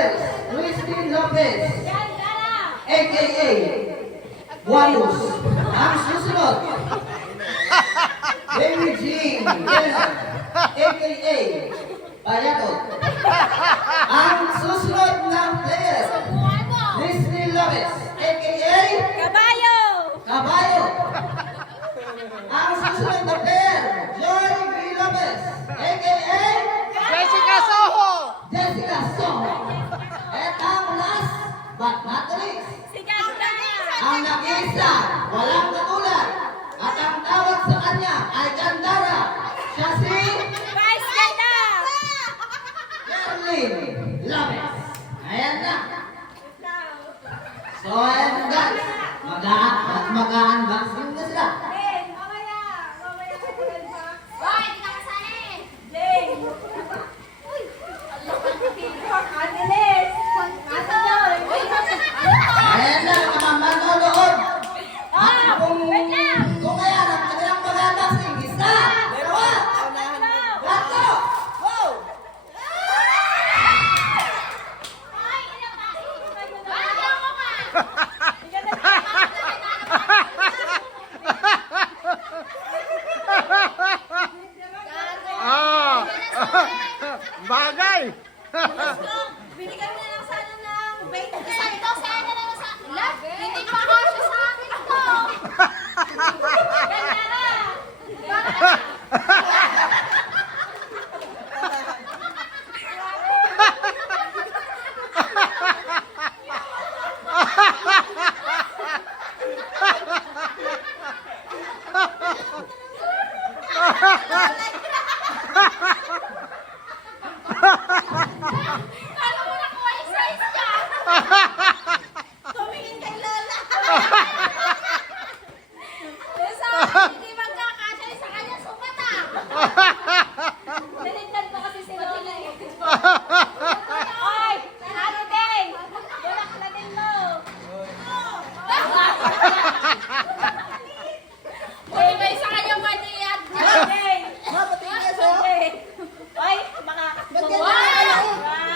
players, Christine Lopez, a.k.a. Walus. Ang susunod, Baby Jean, a.k.a. Payatot. Ang susunod na player, Christine Lopez, a.k.a. Kabayo! Kabayo. Ang susunod na player, Joy V. Lopez, a.k.a. Jessica Soho! Jessica Soho. At ang last but not the least, Si Ganda! ang nag-iisa, walang katulad, at ang tawag sa kanya ay Gandara. Siya si Vice Ganda! Erlyn Lopez. Ayan na. So, ayan na guys. Mag-unboxing na sila. Hoy, di ka kasali! Jane! Uy! Anilis! Nasa doon! Ayan na, mga manonood. Ah! Wait lang! Kung kaya ng kanilang mag-unboxing, isa, dalawa, tatlo. Wow! Ay, ilang kasi! Ayaw mo ka! Ah! Bagay! Binigyan mo na lang sana ng 20. Sakto, sana lang sa akin. Hindi pa kasya sa akin ito. Ganda na. Kala mo nakuha yung size niya. Tumingin kay Lola. Sa akin, hindi magkakasya sa kanya sukat ah. Nalindan mo kasi si Lola eh. Oy! Ano din? Bulak na din mo. Uy, may sa kanya maniyad. Oy, baka...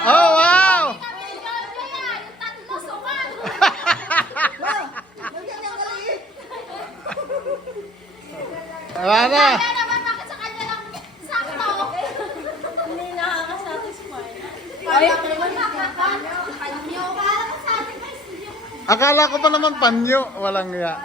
Oh, wow! Yung tatlo sukat. Wala na! Kaya naman bakit sa kanya lang sakto? Hindi nakaka-satisfy. Ay, panyo. Kala ko sa atin guys. Akala ko pa naman panyo. Walang ya.